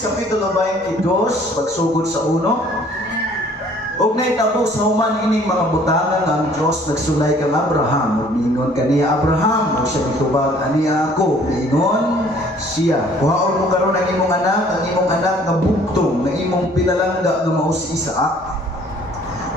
Genesis Kapitulo 22, pagsugod sa 1. Og nahitabo sa human ining mga butangan nga ang Dios nagsulay kang Abraham. Ug niingon kaniya Abraham, ug siya mitubag aniya ako. Niingon siya, kuhaon mo karon ang imong anak nga bugtong, nga imong pinalangga nga mao si Isaac.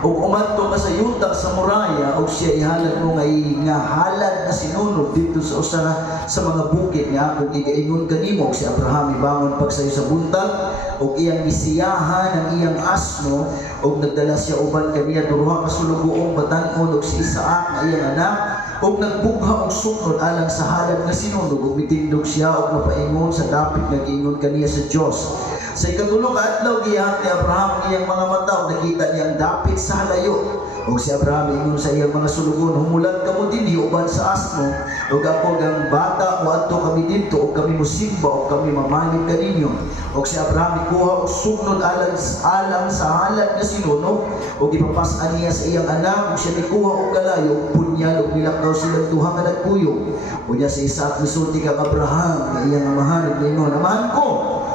Ug umadto ka sa yuta sa muraya, ug siya ihalad mo nga halad na sinunog dito sa usa sa mga bukid nga akong igaingon kanimo. Si Abraham ibangon pagsayo sa buntag, ug iyang gisiyahan ang iyang asno, ug nagdala siya uban kaniya duha ka sulugoong batan-on ug si Isaac nga iyang anak, ug nagbugha og suknod alang sa halad nga sinunog, ug mitindog siya ug napaingon sa dapit nag-ingon kaniya sa Dios. Sa ikatulo ka adlaw giyahat ni Abraham ang iyang mga mata ug nakita niya ang dapit sa halayo. Ug si Abraham ingon sa iyang mga sulugon, humulan kamo dinhi uban sa asno, ug ako gang bata moadto kami dito ug kami mosimba ug kami mamalig kaninyo. Ug si Abraham ikuha og suknod alang sa halad nga sinunog, ug ipapas-an niya sa iyang anak, ug siya ikuha og kalayo ug punyal ug nilakaw silang duha ka nagkuyog. Unya si Isaac misulti kang Abraham nga iyang amahan ug ingon, amahan ko.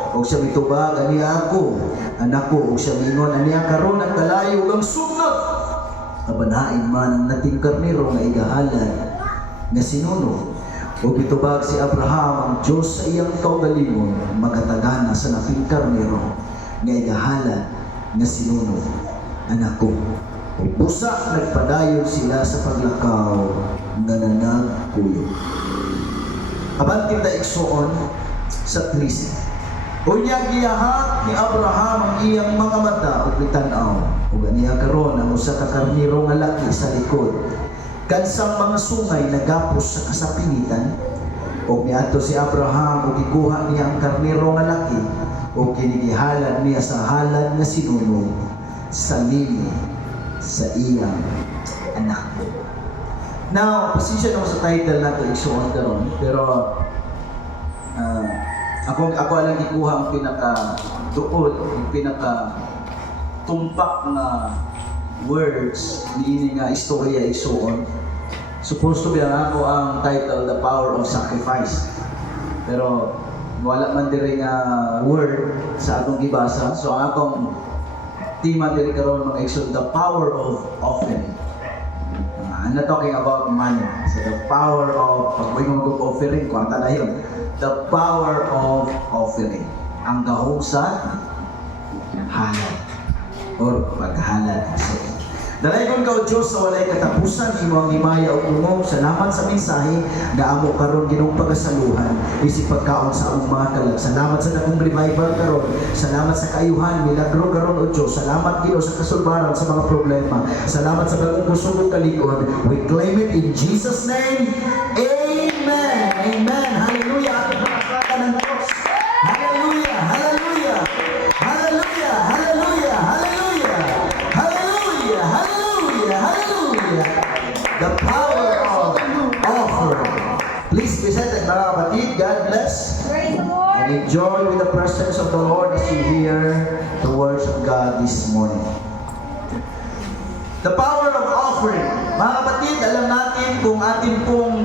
Og siya mitubag aniya ako, anak ko. Og siya mingon aniya karon ang kalayo ug ang suknod. Kabanain man ang nating karnero nga igahalad nga sinunog. Og mitubag si Abraham ang Dios sa iyang kaugalingon magatagana sa nating karnero nga igahalad nga sinunog, anak ko. Ug busa nagpadayon sila sa paglakaw nga nanagkuyog. Abanti ta igsuon sa 13. Unya giyahat ni Abraham ang iyang mga mata ug mitanaw, ug aniya karon ang usa ka karnero nga laki sa likod kansang mga sungay nagapos sa kasapingitan. Ug miadto si Abraham ug gikuha niya ang karnero nga laki ug ginigihalad niya sa halad nga sinunog sa lili sa iyang anak. Now, pasensya naman sa title nato igsuon karon, pero ako lang ikuha ang pinaka-duol, ang pinaka-tumpak na words ni nga istorya isuon. Supposed to be ako ang title, The Power of Sacrifice. Pero wala man diri nga word sa atong gibasa. So ang akong tema diri karon mga igsoon, The Power of Offering. I'm not talking about money. So the power of offering, kwarta na yun. The power of offering. Ang gahong sa halad or paghalad. So, dalaygon ka o Diyos sa walay katapusan, imo ang himaya o umong salamat sa mensahe nga amo karon ginong pagasaluhan isip pagkaon sa among mga kalag. Salamat sa dakong revival karon, salamat sa kaayuhan, milagro karon o Diyos, salamat Ginoo sa kasulbaran sa mga problema, salamat sa bagong kusog kalikod. We claim it in Jesus name. Amen. Amen. Hallelujah. Ating pagkakatan ng Diyos. Hallelujah. Hallelujah. Hallelujah. Hallelujah. Hallelujah. Hallelujah. Hallelujah. Hallelujah. The power of offering. Please be seated, mga kapatid. God bless. Praise the Lord. And enjoy with the presence of the Lord as you hear the words of God this morning. The power of offering. Mga kapatid, alam natin kung atin pong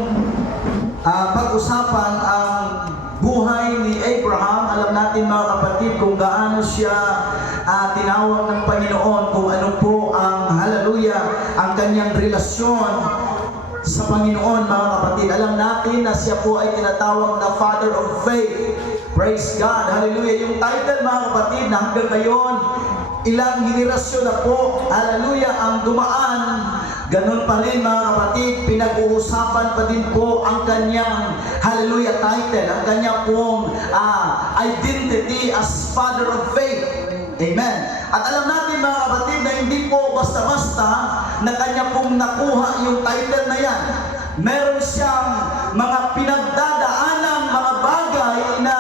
pag-usapan ang buhay ni Abraham. Alam natin mga kapatid kung gaano siya tinawag ng Panginoon, kung ano po ang hallelujah, ang kanyang relasyon sa Panginoon mga kapatid. Alam natin na siya po ay tinatawag na Father of Faith. Praise God. Hallelujah. Yung title mga kapatid na hanggang ngayon, ilang henerasyon na po, hallelujah, ang dumaan. Ganun pa rin mga kapatid, pinag-uusapan pa din po ang kanyang hallelujah title, ang kanyang pong identity as Father of Faith. Amen. At alam natin mga kapatid na hindi po basta-basta na kanya pong nakuha yung title na yan. Meron siyang mga pinagdadaanang mga bagay na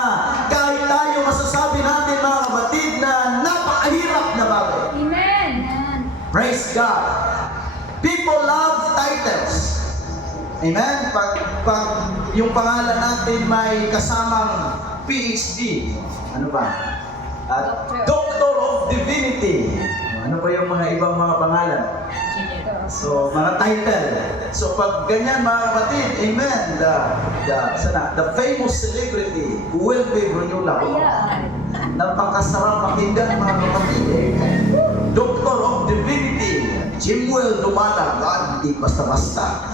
kahit tayo masasabi natin mga kapatid na napakahirap na bagay. Amen. Praise God. People love titles. Amen? Pag yung pangalan natin may kasamang PhD. Ano ba? At Doctor of Divinity. Ano pa yung mga ibang mga pangalan? So, mga title. So, pag ganyan mga kapatid, amen, the famous celebrity who will be Brunula. Napakasarap pakinggan mga kapatid. Doctor of Divinity, Jimuel Dumala, God, hindi basta-basta.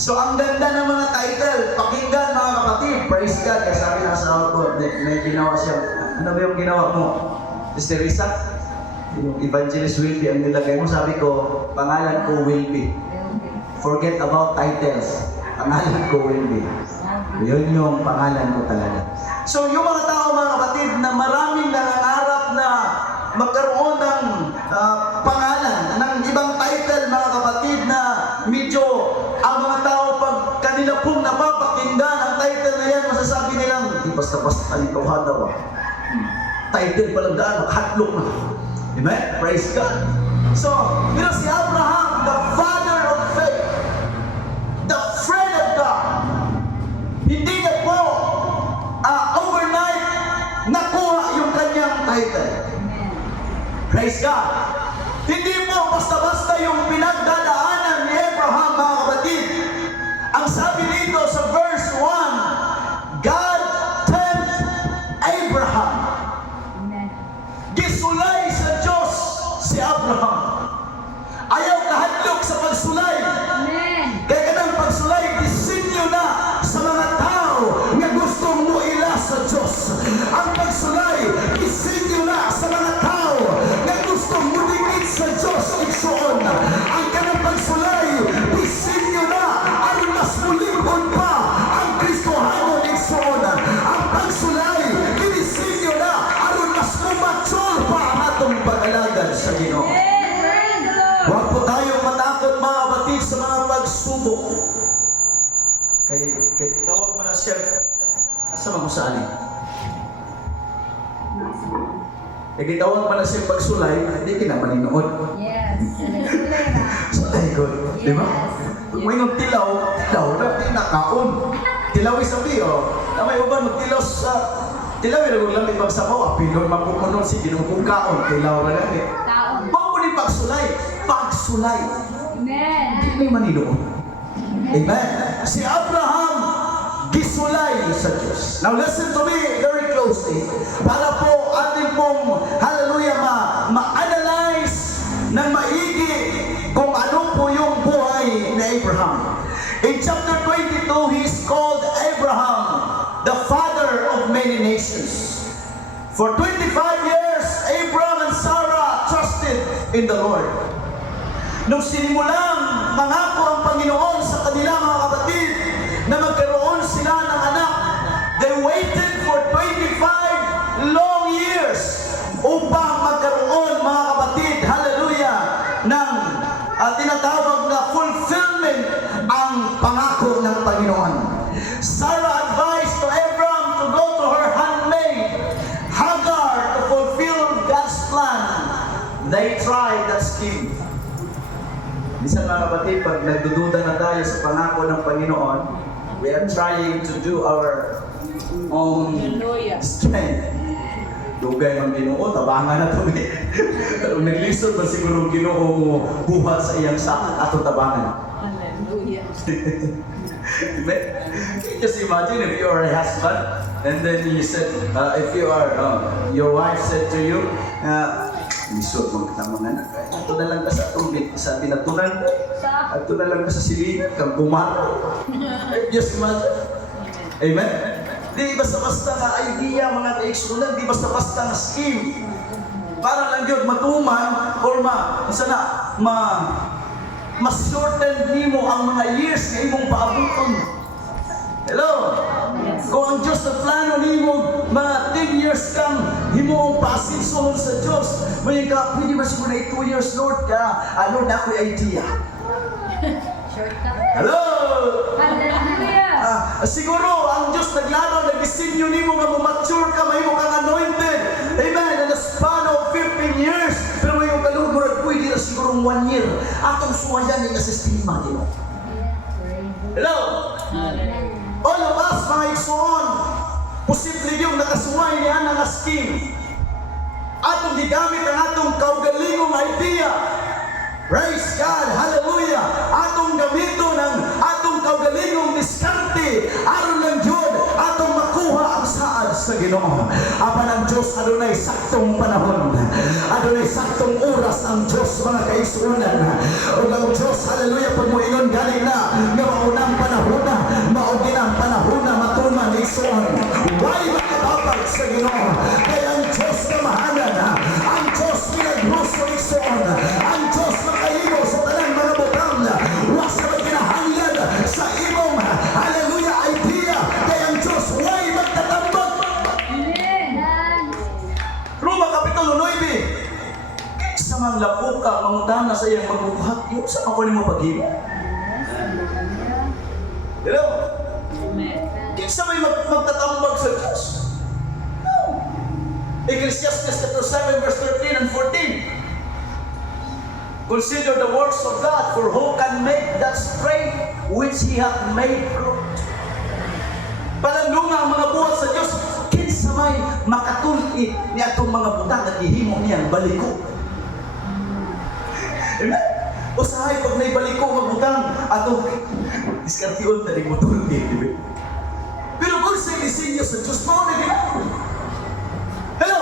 So ang ganda ng mga title, pakinggan mga kapatid, praise God. Kaya sabi ng asawa ko, may ginawa siya. Ano ba yung ginawa mo? Sister Risa? Yung Evangelist Wilby ang nilagay mo, sabi ko, pangalan ko Wilby. Forget about titles. Pangalan ko Wilby. Yun yung pangalan ko talaga. So yung mga tao mga kapatid na maraming nangangarap na magkaroon ng pangalan, ng ibang title mga kapatid na medyo ang mga tao pag kanila pong napapakinggan ang title na yan, masasabi nilang, di basta-basta ito hadaw. Title palang daan, hatlok na. Amen? Praise God. So, pero si Abraham, the father of faith, the friend of God, hindi na po overnight nakuha yung kanyang title. Praise God. Hindi po basta-basta yung pinagdadaanan ni Abraham, mga kapatid. Ang sabi dito sa verse 1, God tempted Abraham. Gisulay sa Diyos si Abraham. Ayaw kahadlok sa pagsulay. Kaya kanang pagsulay, disenyo na sa mga tao na gustong muila sa Diyos. Ang pagsulay, disenyo na sa mga tao na gustong mudikit sa Diyos. Igsuon. Ang kanang pagsulay, disenyo na ay mas muligon pa ang Kristohanon. Igsuon. Ang pagsulay, disenyo na ay mas mumature pa ang atong pag-alagad sa Ginoo. Huwag po tayong matakot mga kapatid sa mga pagsubok. Kaya tawag mo na siya. Asa mo sa alin? Kaya tawag mo na siya pagsulay, hindi ka na maninood. Yes. Sulay ko. Di ba? Kung may nung tilaw na pinakaon. Tilaw isabi, na may uban, magtilaw sa... Tilaw yung lang may pagsabaw, apilon mapupunon si ginugong kaon. Tilaw na lang eh. Huwag mo ni pagsulay. Pagsulay. Amen. Hindi may maninood. Amen. Si Abraham, gisulay sa Diyos. Now listen to me very closely. Para po atin pong, hallelujah, ma-analyze ng maigi kung ano po yung buhay ni Abraham. In chapter 22, he is called Abraham, the father of many nations. For 25 years, Abraham and Sarah trusted in the Lord. Nung sinimulang mangako ang Panginoon sa kanila mga kapatid na magkaroon sila ng anak, they waited for 25 long years upang magkaroon mga kapatid, hallelujah, ng tinatawag na fulfillment ang pangako ng Panginoon. Sarah advised to Abraham to go to her handmaid Hagar to fulfill God's plan. They tried that scheme. Minsan mga kapatid, pag nagdududa na tayo sa pangako ng Panginoon, we are trying to do our own strength. Dugay ng Ginoo, tabangan na ito eh. Kung naglisod ba siguro ang Ginoo mo buhat sa iyang sakit ato tabangan. Hallelujah. Just imagine if you are a husband and then you said, if you are, your wife said to you, lisod mong katamang anak. Ato na lang ka sa tubig, sa pinatunan. Ato na lang ka sa silid, kang kumaro. Just imagine. Amen? Di basta-basta na idea mga kaigsunan, di basta-basta na scheme. Para lang yun matuman or mas-shorten nimo ang mga years na imong paabuton. Hello? Yes. Kung ang Diyos na plano nimo, mga 10 years kang himo ang pasinsuhon sa Diyos, may ka, pwede ba siguro na 2 years, Lord, Lord, ako'y idea. Shortcut. Hello? Hallelujah. Siguro, ang Diyos naglaro, nag-disenyo nimo nga mature ka, may mo kang anointed. Amen. In the span of 15 years, pero may yung kalugurad, pwede na siguro 1 year. Atong suwayan yung sistema nimo. Hello? All of us, mga igsoon, posible yung nakasuway niya ng scheme. Atong gigamit ang atong kaugalingong idea. Praise God, hallelujah. Atong gamito ng atong kaugalingong diskarte. Aron lang yun, atong makuha ang saad sa Ginoo. Apan ang Diyos adunay saktong panahon. Adunay saktong oras ang Diyos mga kaigsuonan. O ang Diyos, hallelujah, pag moingon galing na nga maunang panahon na, mauginang panahon na matuman igsuon. Why makababag sa Ginoo? Kaya ang Diyos na mahalan, ang Diyos pinagruso igsuon, ang Diyos makahimo sa talang mga butang, was na magkinahanglan sa imong, hallelujah, idea. Kaya ang Diyos, why magtatambag? Roma Kapitulo 9. Sa mga lapuka, mangutana sa iyang magbubuhat, yung sa ako ni mo paghimo. Hello? Kinsa may magtatambag sa Diyos? No. Ecclesiastes chapter 7 verse 13 and 14. Consider the works of God, for who can make that straight which He hath made crooked? Palandunga ang mga buhat sa Diyos, kinsa may makatulid ni atong mga butang at ihimo niyan baliko. Amen? Usahay pag may baliko nga butang, atong diskartion na mo tulid. Pero kung sa disenyo sa Diyos, mo na ginagawa. Hello?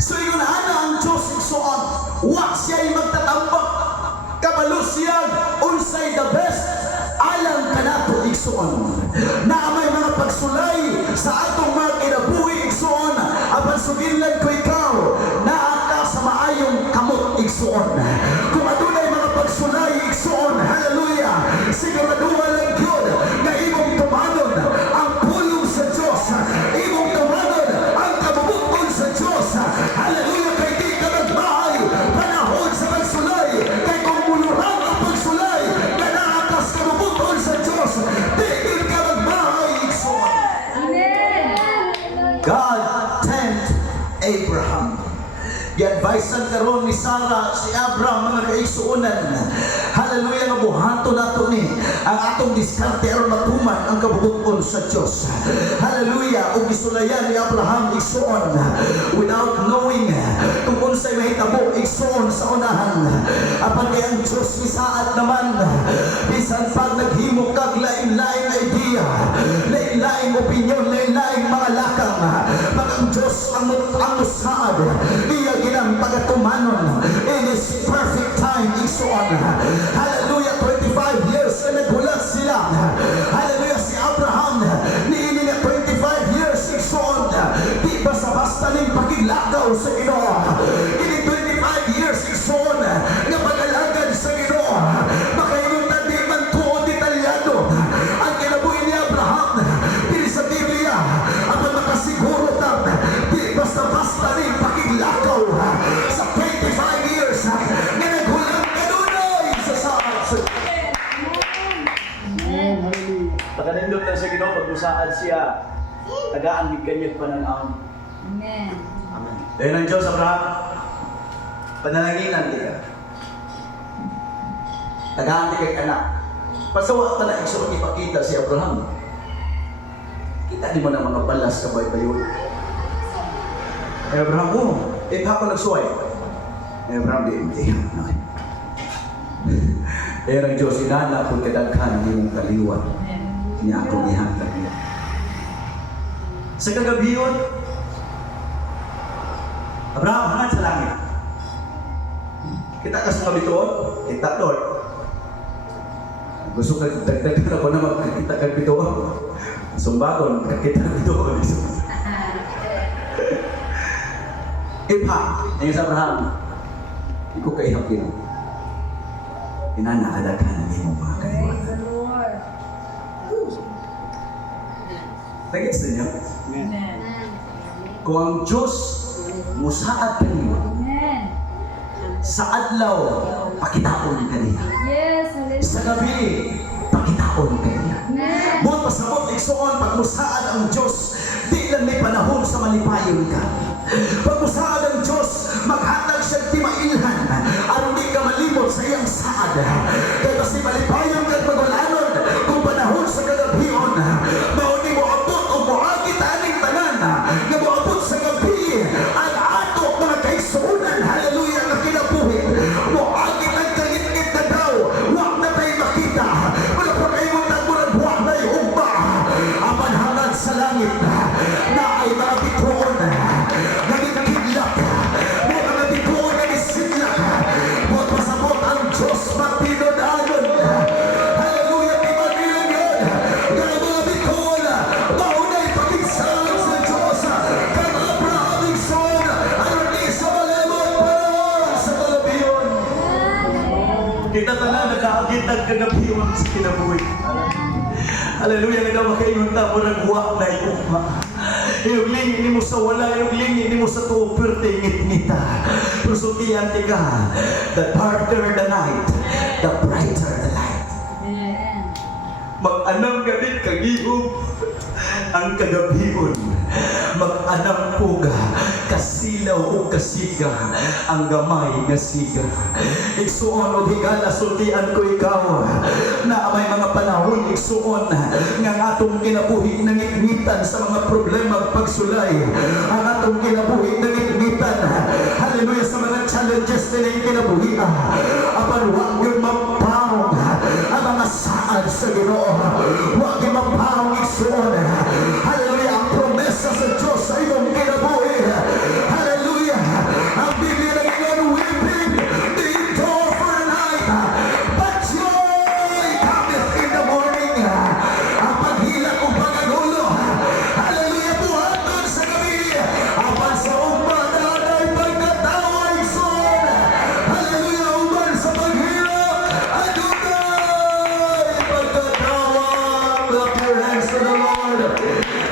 So yun ana ang Diyos igsuon, wa siya'y magtatambak, kabalo siyang unsay the best, alang kanato igsuon. Na may mga pagsulay sa atong mga kinabuhi igsuon, apan sugilan ko ikaw, naa ka sa maayong kamot igsuon. Kung adunay mga pagsulay igsuon, hallelujah, siguraduha lang yun, na imong tumanon ang pulong sa Diyos, imong tumanon ang kabubukon sa Diyos, hallelujah, kay di ka nagmahay, panahon sa pagsulay, kay kung muluran ang pagsulay, na naakas kabubukon sa Diyos, di ka nagmahay igsuon. God tempt Abraham. I-advisean karon ni Sarah si Abraham mga kaigsuonan. Hallelujah, nga buhato nato ni ang atong diskarte aron matuman ang kabubuton sa Dios. Hallelujah, ug gisulayan ni Abraham igsuon without knowing kung unsay mahitabo igsuon sa unahan. Apan kay ang Dios misaad naman bisan pag naghimo kag lain-laing idea, lain-laing opinion, lain-laing mga lakang, pag ang Dios ang musaad, iya ginang pagatumanon in His perfect time igsuon. Hallelujah, 25 years na naghulat sila. Hallelujah, si Abraham niini nga 25 years igsuon, di basta-basta ning pakiglakaw sa Ginoo. Ini 25 years igsuon nga pag-alagad sa Ginoo, makainuntan di man tuod detalyado ang kinabuhi ni Abraham dili sa Biblia, apan makasiguro ta di basta-basta ning pakiglakaw sa 25 years nga naghulat kanunay sa saad. Pagkanindot lang sa Ginoo, pag-usaad siya, tagaan di kanyang pananaon. Amen. Dahil ang Diyos, Abraham, panalanginan di ka. Tagaan di kay anak. Pasawa ka na igsuon ipakita si Abraham. Kita di mo na mga balas ka bay-bayon. Abraham, ako nagsuway. Abraham, di. Pero ang Diyos, inana kung kadaghan ng iyong kaliwan. Niya akong ihantag niya. Sa kagabi yun, Abraham, hangad sa langit. Kita ka sa mga bituon, kita, Lord. Gusto ka, dagdagan ako na magkakita ka bituon. Sumbagon, kakita bituon. Ipa, ngayon sa Abraham, hindi ko kaihapin. Inanaalaghan ng iyong mga kaliwatan. Nagets na niyo? Kung ang Diyos musaad kaniyo, sa adlaw, pakitaon kaniya. Sa gabi, pakitaon kaniya. Buot pasabot, igsuon, pag musaad ang Diyos, di lang may panahon sa malipayon ka. Pag musaad ang Diyos, maghatag siya timailhan, aron di ka malimot sa iyang saad. Kaya kasi malipayon ka at magulanon, kung panahon sa kagabion, mauni mo abot o muagit aning tanan, na mo abot sa gabi, ang ato mga kaigsuonan, hallelujah, na kinabuhi, muagit ang kangit-ngit na daw, wag na tayo makita, wala pa kayo mo nagmurag, wag na yung ugba, apan hangad sa langit, na Kita tanan nakaagitag kagabiyon sa kinabuhi. Hallelujah, nagawakaingon ta mo nagwa na iuma. Yung lingin ni mo sa wala, yung lingin ni mo sa tuo, perte ngit-ngita. Persultihan ti ka, the darker the night, the brighter the light. Amen. Mag-anam gabit kagihog ang kagabion. Mag-anam po ka, kasilaw o kasiga, ang gamay nga siga. Igsuon o higala, sultian ko ikaw, na may mga panahon igsuon, nga atong kinabuhi nangitngitan sa mga problema at pagsulay. Ang atong kinabuhi nangitngitan, hallelujah, sa mga challenges na yung kinabuhi. Apan huwag yung maparong ang mga saad sa Ginoo. Huwag yung maparong igsuon. Hallelujah, ang promesa sa Diyos sa iyong kinabuhi. Hallelujah, ang Biblia naging weeping may endure for a night, but joy cometh in the morning. Ang paghilak o pagagulo, hallelujah, buhaton sa gabi. Apan sa umaga ay pagkatawa igsoon. Hallelujah, uban sa paghilak, adunay pagkatawa. Clap your hands to the Lord.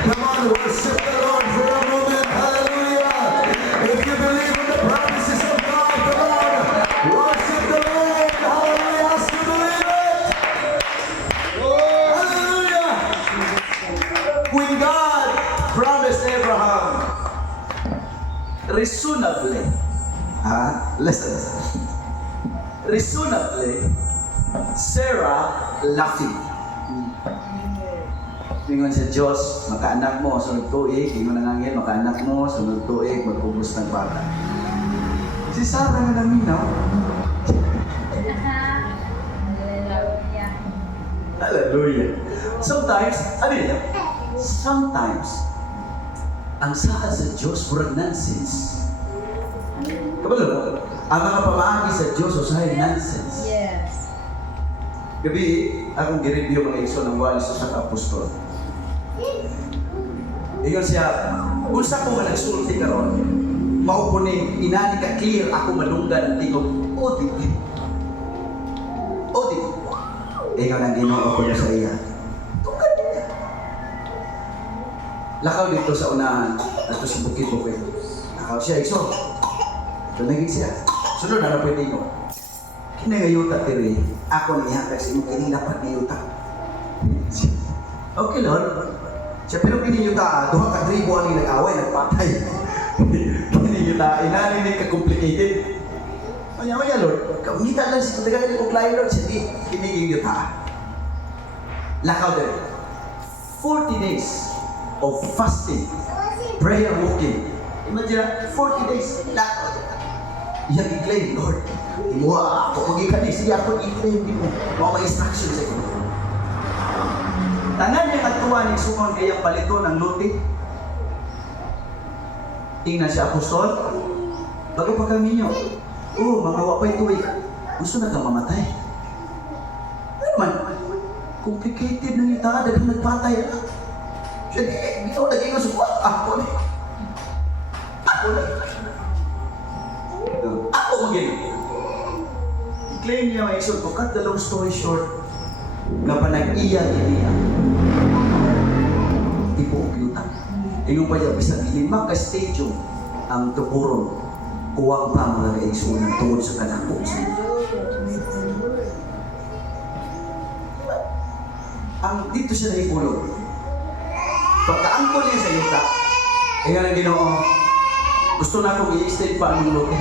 Come on, worship the Lord for a moment. Hallelujah. If you believe in the promises of God, come on, worship the Lord. Hallelujah, as you believe it. Hallelujah. When God promised Abraham, reasonably, Listen. reasonably, Sarah laughing. Ingon sa Diyos, makaanak mo, sunod tuig. Ingon ang angel, makaanak mo, sunod tuig, magpubos ng bata. Si Sarah nga naminaw. Hallelujah. Hallelujah. Sometimes, ano yun? Sometimes, ang saad sa Diyos, murag nonsense. Kabalo mo? Ang mga pamaagi sa Diyos, usahay nonsense. Yes. Gabi, akong gireview mga iso ng walis sa apostol. Ingon siya, unsa ko nga nagsulti karon, maupo ni inani ka clear ako madunggan ang tingog. O di. Ikaw ang Ginoo ko sa iya. Tungkad niya. Lakaw dito sa unahan, ato sa bukid-bukid. Lakaw siya, iso. Tunagin siya. Sunod na pwede ko. Kinangayuta tiri, ako nangihakag sa inyo, kinilapat ni yuta. Okay, Lord. Siya pero kiniyuta, duha ka tribo ang nag-away, nagpatay. Kiniyuta, inani ni ka-complicated. Maya, Lord. Kamita lang si Kutagay ni Kuklay, Lord. Siya di, kiniyuta. Lakaw din. 40 days of fasting, prayer, walking. Imagine, 40 days, lakaw. Iyang i-claim, Lord. Imuha ako, magikan siya ako i-claim din mo. Mga instruction sa inyo. Tanan niya katuwa ni Sumon kayang palito ng luti. Tingnan si Apostol. Bago pa kami nyo. Mga wapay tuwik. Gusto na kang mamatay. Ano naman? Complicated na yung taga. Dagang nagpatay. Sige, ito naging nasa buwan. Ako na. Ako maging. I-claim niya may isod. To cut the long story short, nga panag-iya niya. Tipo og yuta. Ingon pa yung bisag 5 ka stadium ang tuburon. Kuwang pa mga reaksyon ng tungod sa kanako. Ang dito siya nahipulog. Pagkaangkol niya sa yuta, ingon ang Ginoo, gusto na akong i-extend pa ang luti.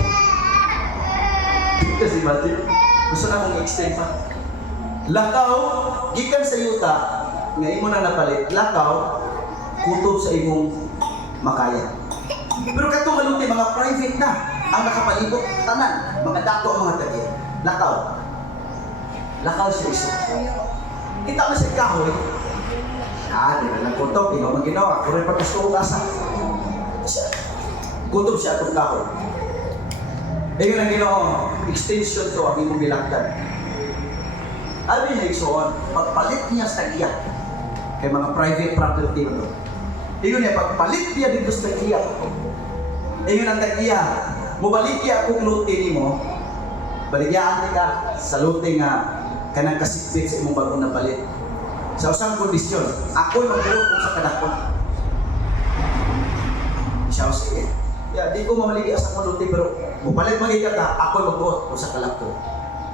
Kasi imagine, gusto na akong i-extend pa. Lakaw, gikan sa yuta, nga imo na napalit, lakaw, kutob sa imong makaya. Pero katong maluti, mga private na, ang nakapalibot, tanan, mga dato ang mga tabi. Lakaw. Lakaw siya iso. Kita mo siya kahoy. Di na lang kutob, ikaw mang ginawa, kung rin pagkasto ko kasa. Kutob siya itong kahoy. Ngayon ang Ginoo, extension to ang imong bilakdan. Abi niya igsoon, pagpalit niya sa tagiya, kay mga private property mo. Iyon niya, pagpalit niya dito sa tagiya. Iyon ang tagiya, mubalik niya kung luti ni mo, Baligyan ka, salute nga, kanang kasipit sa imong bagong napalit. Sa usang kondisyon, ako magbuot kung sa kadakon. Siya, sige. Yeah, di ko mamaligi sa kulunti, pero mupalit magigat ka, ako magbuot kung sa kalakto.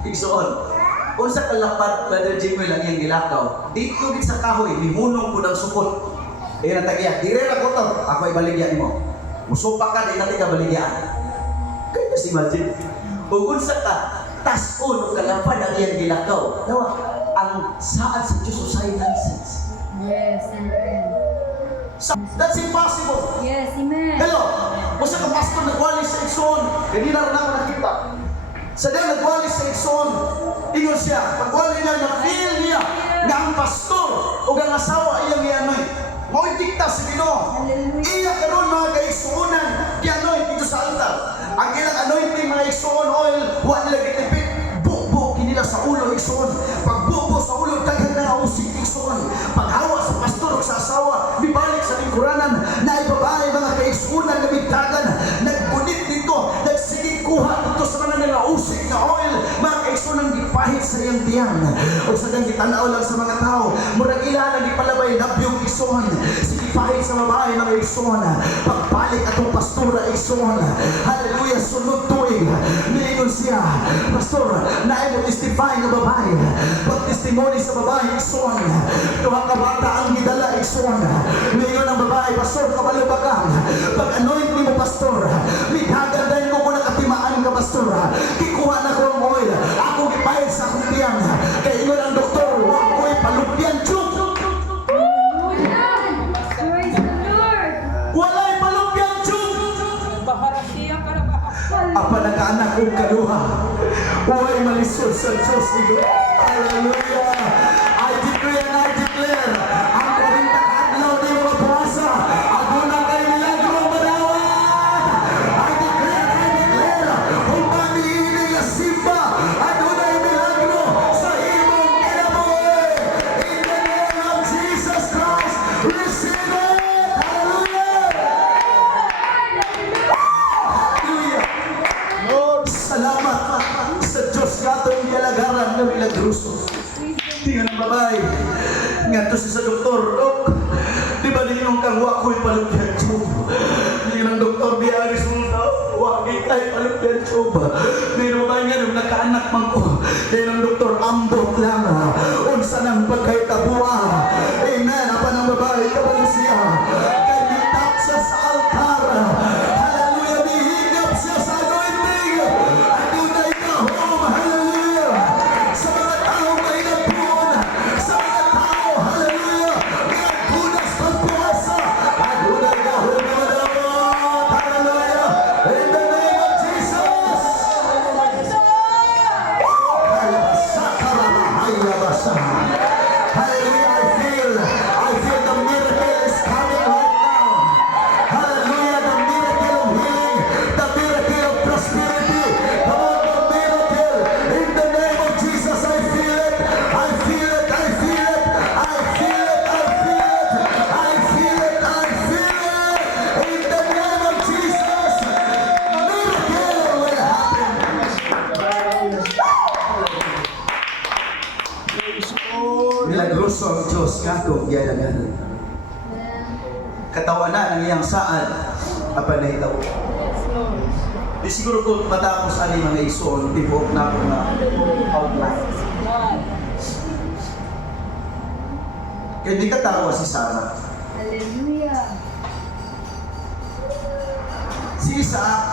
Igsoon, kung sa kalapat, Brother Jimmy lang yung gilakaw, dito gid sa kahoy, mihunong ko ng sukot. Eh, natagyan, dire na ko to, ako ay baligyan mo. Musupa ka, di natin ka baligyan. Kaya si imagine, kung sa ka, tas-on o kalapad ang iyang gilakaw. Dawa, ang saan sa Diyos usay nonsense. Yes, amen. That's impossible. Yes, amen. Hello, usa ka pastor nagwali sa Igsoon, kaya na rin ako nakita. Sa diyan nagwali sa Igsoon, ingon siya, pagwali niya, na-feel niya na ang pastor o ang asawa iyang ianoy. Mau'y dikta sa Ginoo. Iya karon mga kaigsuonan, ianoy dito sa altar. Ang ilang anointing mga Igsoon oil, wa nila gitipid. Bubo kinila sa ulo Igsoon. Pag bubo sa ulo, daghan na usik Igsoon. Paghawa sa pastor o sa asawa, bibalik sa lingkuranan, na ibabae mga kaigsuonan na bigtagan, nagpunit dito, nagsigig kuha dito sa mga nga usik na oil, mga kaigsuonan gipahit sa iyang tiyan. O sa dang gitanaw lang sa mga tao, murag ilan ang ipalabay labyong Igsoon. Sige pahit sa babae mga Igsoon. Pagbalik atong pastora Igsoon. Hallelujah, sunod tuig. Niingon siya, pastor, naay mo testify ng babae. Pag-testimony sa babae Igsoon. Tuwang ka bata ang gidala Igsoon. Niingon ang babae, pastor, kabalubakang. Pag-anoint mo pastor, mighagandahin ko kung nakatimaan ka pastor. Kikuha na ko ang oil. Ako gipahit sa akong tiyan. Kaya ingon ang doktor, huwag ko'y palupyan chuk. Praise the Lord. Walay palupyan chuk. Apa nagkaanak kong kaluha. Huwag malisod sa Diyos. Hallelujah. I decree and I declare. Ang karinta kadlaw ni mga puwasa. Ako na kay milagro ang manawan. I decree and I declare. Kung manihiling na simba. Ako na yung milagro sa imong kinabuhi. In the name of Jesus Christ. Receive it. Hallelujah. Hallelujah. Lord, salamat sa Diyos nga itong kalagaran na milagruso. Tingnan ang babae. Nga to siya sa doktor. Dok, di ba din yung kangwa ko'y palupyan tube? Tingnan ang doktor, di aris mong tao. Wagi kayo palupyan tube. Tingnan ba nga nung nakaanak man ko. Tingnan ang doktor, ambot lang. Unsa nang pagkaitabuha. Amen. Apa ng babae, kabalo siya. Kay bitap siya sa altar. Hallelujah. Bihigap siya sa anointing. Adunay ka home. Hallelujah. Sa mga tao may napuon. Sa mga tao. Hallelujah. Nagpunas pagpuasa. Adunay ka home. Hallelujah. In the name of Jesus. Hallelujah. I feel the miracle is coming right now. Hallelujah. The miracle of healing. The miracle of prosperity. Come on, the miracle. In the name of Jesus, I feel it. I feel it. I feel it. I feel it. I feel it. I feel it. I feel it. In the name of Jesus, miracle will happen. Milagroso ang Diyos kako giyan katawanan ang iyang saan apa nahitaw. Di siguro ko matapos ani mga Igsoon tibuok na ako na outline. Kaya di katawa si Sarah. Hallelujah. Si Isaac,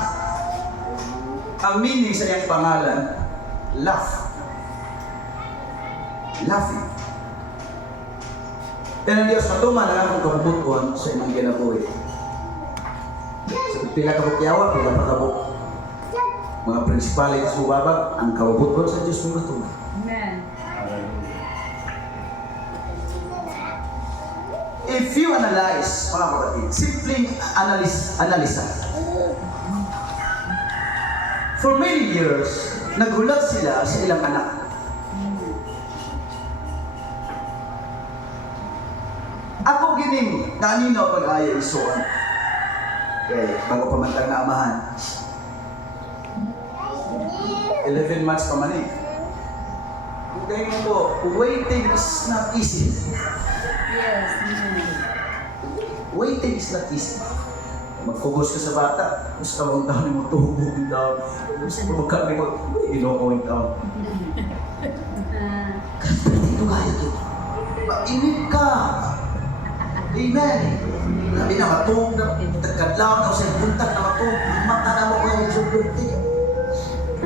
ang meaning sa iyang pangalan, laugh. Laughing. Kaya ang Diyos matuman ang akong kabubutuan sa imong ginabuhi. Sa pila kabukyawa, pila pa kabuk. Mga prinsipality sa ubabag, ang kabubutuan sa Diyos mo matuman. Amen. If you analyze, mga kapatid, simpleng analisa. For many years, naghulat sila sa ilang anak. Ako gining kanino pag-aya Igsoon. Okay, bago pamantang na amahan. 11 months pa man eh. Kung kayo mo po, waiting is not easy. Yes. Amen. Waiting is not easy. Magkugos ka sa bata, gusto mong taon mo tuhugin taon. Gusto mo magkakali mo, ginokawin taon. Dito kaya ito. Mainit ka. Amen. Sabi na matug na, tagkadlaw na sa buntag na matug. Mata na mo kayo sa birthday.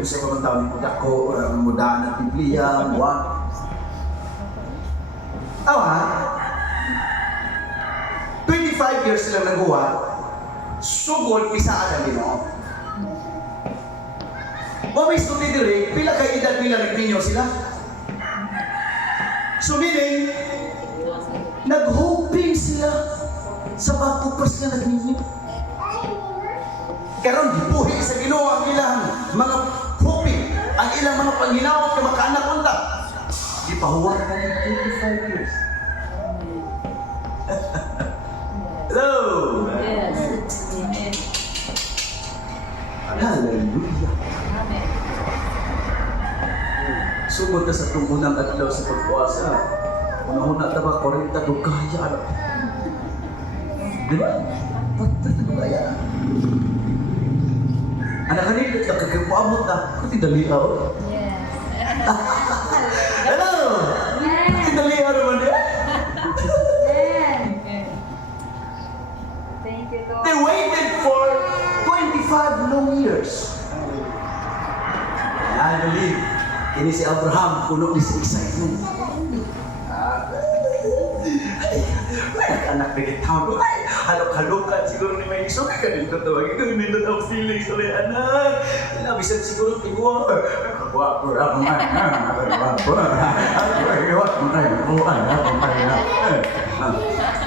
Gusto ko ng taon mo dako, orang mo daan ng Biblia, buwan. Awa, 25 years sila nagawa, sugod pisaan ang Ginoo. Mabis ko didiri, pila kay edad pila nagpinyo sila? So meaning, nag-hoping sila sa pagpupas nga nagninyo. Karon gibuhi sa Ginoo ang ilang mga hoping, ang ilang mga panghinawag na makaanak unta. Gipahuwag na ng 25 years. Hello! Yes. Amen. Hallelujah! Amen. Sugod na sa tungunang adlaw sa pagpuasa. Una-una ta ba 40 dugaya. Di ba? 40 dugaya. Anak kanina ka kagpuamot na. Kuti daliaw. Yes. Hello! Kuti daliaw naman eh. Amen. Thank you, Lord. They waited for 25 long years. I believe ini si Abraham puno ni excitement. Anak bigit tawag, halok-halokan siguro ni may iso ka dito tawag ko nindot ang feelings ulit anak. Labisan siguro tigwa. Wa ko ra man.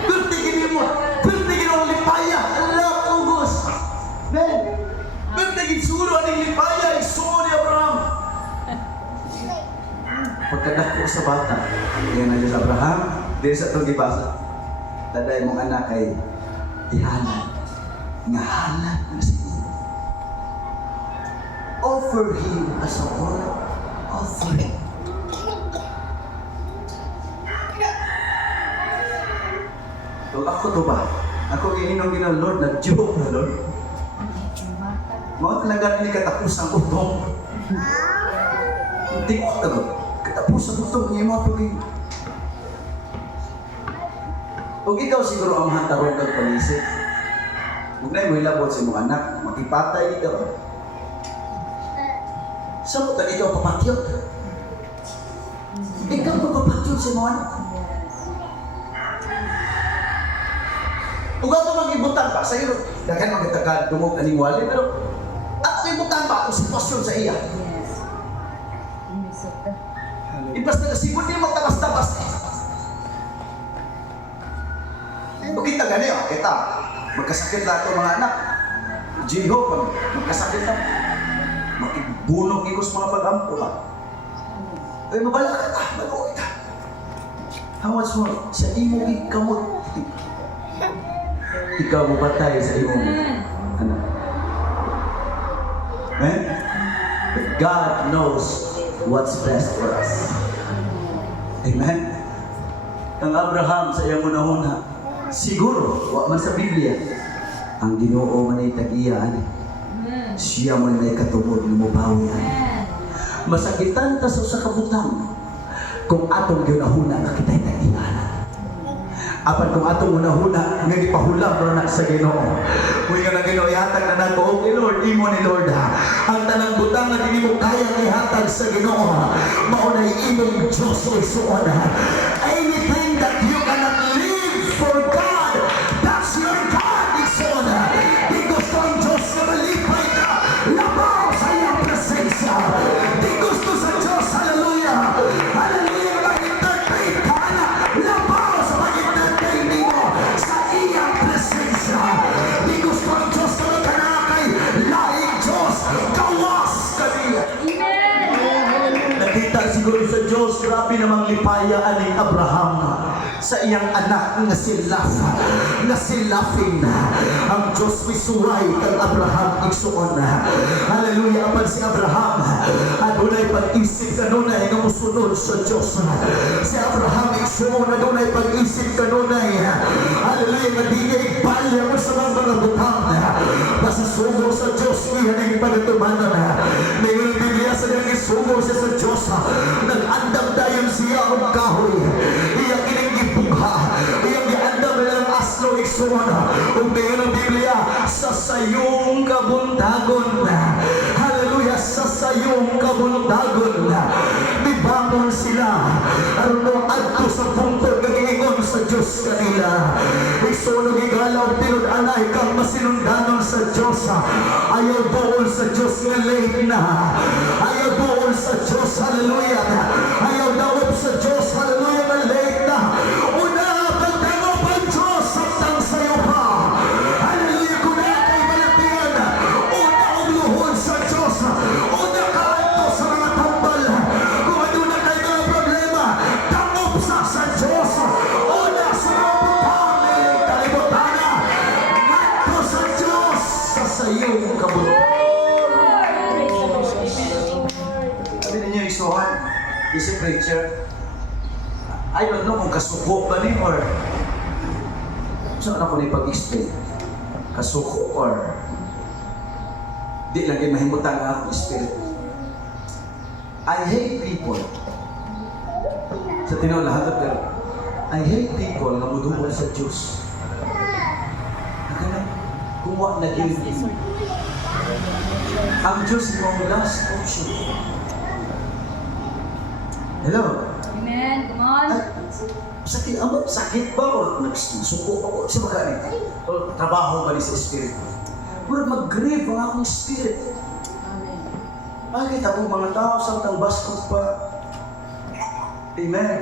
Good tingin mo. Good tingin mo lipaya. Allah ugos. Ben. Good tingin siguro aning lipaya isuo ni Abraham. Pagkadako sa bata, yan na sa Abraham, dito sa itong gibasa. Taday mong anak ay ihalan. Nga halan na siya. Offer him as a burnt offering. So ako to ba? Ako gininong ginang Lord, nag-joke na Lord. Mga talaga ni katapusang utong. Hindi ko ito. Katapusang utong niya mga paging. Kung ikaw siguro ang mahantarong kang palisip, huwag na yung hilabot sa mga anak, makipatay ikaw. Saan ka ikaw papatyot? Ikaw papatyot sa mga anak. Kung ako mag-ibutan pa, sa iyo, dagan magkatagal, dumog aning wali, pero ako ibutan pa ang sitwasyon sa iya. Yes. Ibas na kasibot niya magtabas-tabas eh. Kung kita gani, kita, magkasakit na ito mga anak. Jiho, pag magkasakit na, makibunog ikos mga pag-ampo ka. Ay, mabala ka ta, mag-uwi ta. How much more? Sa imo ikamot. Ikaw mo batay sa imo anak. Amen? But God knows what's best for us. Amen? Ang Abraham sa iyang una-una, siguro, wa man sa Biblia, ang Ginoo man ay tag-iyaan. Siya man ay katubod ng mubawian. Masakitan ta sa kabutang kung atong ginahuna na kita'y tag-iyaan. Apan kung atong una-huna, nga ipahulam ro na sa Ginoo. Kung nga na Ginoo ihatag na nako, okay Lord, imo ni Lord ha. Ang tanang butang na dili mo kaya ihatag sa Ginoo, maunay imong Diyos o isuon ha. Anything that you cannot live for God, that's your God, isuon ha. Di gusto ang Diyos na malipay ka, labaw sa iyang presensya. Di gusto sa Diyos, hallelujah, hallelujah, mag-entertain ka na, labaw sa mag-entertain mo sa iyang presensya. Di gusto ang Diyos na magkanakay, laing Diyos, gawas ka niya. Nakita siguro sa Diyos, grabe namang lipaya aning Abraham sa iyang anak nga si Laf, nga si Lafin. Ang Diyos misuray kang Abraham igsuon. Hallelujah. Apan si Abraham, adunay pag-isip kanunay nga musunod sa Dios. Si Abraham igsuon adunay pag-isip kanunay. Hallelujah. Nga di palya mo sa mga butang. Basta sugo sa Dios iyan ang pagtumanan. Ngayon Biblia sa nang isugo siya sa Dios. Nag-andam dayon siya og kahoy. Iya kining gibugha. Iya giandam ng aslo igsuon. Ug ngayon ang Biblia sa sayong kabuntagon. Hallelujah, sa sayong kabuntagon. Nibangon sila. Aron adto sa punto gagingon sa Dios kanila. Igsuon igalaw tilod anay kang masinundanon sa Dios. Ayaw buol sa Dios nga late na. Ayaw buol sa Dios, hallelujah. Ayaw dawop sa Dios, hallelujah, nga late na. Una pagdangop ang Dios samtang sayo pa. Hallelujah, kung na kay malatian. Una og luhod sa Dios. Una kaadto sa mga tambal. Kung ano na kay mga problema, dangop sa Dios. Una sa mga butang kalibutan. Ngadto sa Dios sa sayong kabuntagon. Sabi ninyo isuhan, si preacher, I don't know kung kasuko ba ni or saan ako na ipag-explain? Kasuko or di lang yung mahimutan ng akong spirit. I hate people. Sa tinaw lahat of them, I hate people na mudumol sa Diyos. Nagana, kung wag na guilty. Ang Diyos yung last option. Hello? Amen. Come on. Ay, sakit, sakit ba o nagsuko ako? Sa magkani? O trabaho ba ni sa spirit? Pero mag-grieve ang akong spirit. Amen. Bakit ako mga tao samtang baskot pa? Amen.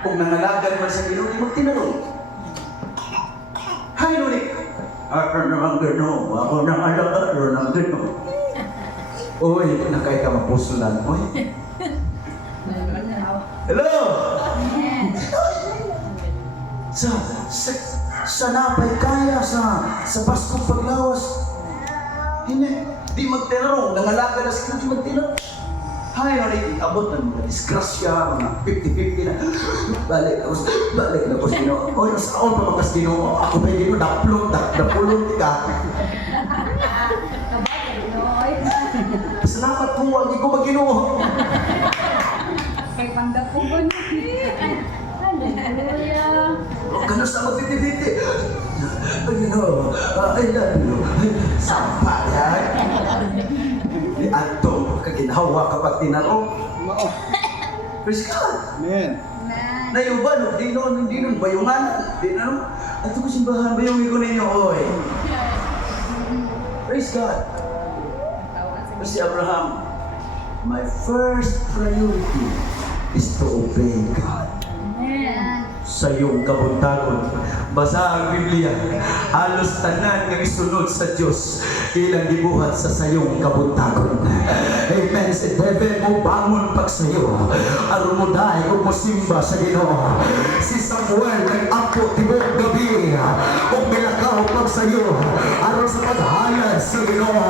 Kung nangalagan man sa Ginoo, di magtinanong. Hay, Lord! Ako naman gano'n. Ako nang alagaro ng gano'n. Uy, nakay ka mapusulan. Uy. Hello! Amen. Sa napay kaya sa Paskong paglawas. Hindi, di magtinarong. Nangalaga na sila, di magtinarong. Hay, Lord, abot na mga disgrasya, mga 50-50 na. Balik na ko sa Ginoo. Oy, sa ako pa magkas Ginoo. Ako pa yung Ginoo, dapulong ka. Kabay, Lord. Salamat po, hindi ko mag-Ginoo. Kay pangdapugon. Hallelujah. Ganun sa mag-50-50. Ginoo, I love you. Sampayan. Di ato, kaginhawa kapag tinarong. Praise God. Amen. Amen. Nayuban, hindi nun bayungan. Di na nun. Ato ko simbahan, bayungin ko ninyo, oy. Praise God. Pero si Abraham, my first priority is to obey God. Amen. Sa iyong kabuntagon. Basa ang Biblia, halos tanan nga isunod sa Dios ilang gibuhat sa sayong kabuntagon. Amen. Si David mo bangon pag sayo, aron mo dahi ug mosimba sa Ginoo. Si Samuel nag-apo tibok gabi ug milakaw pag sayo aron sa paghayag sa Ginoo.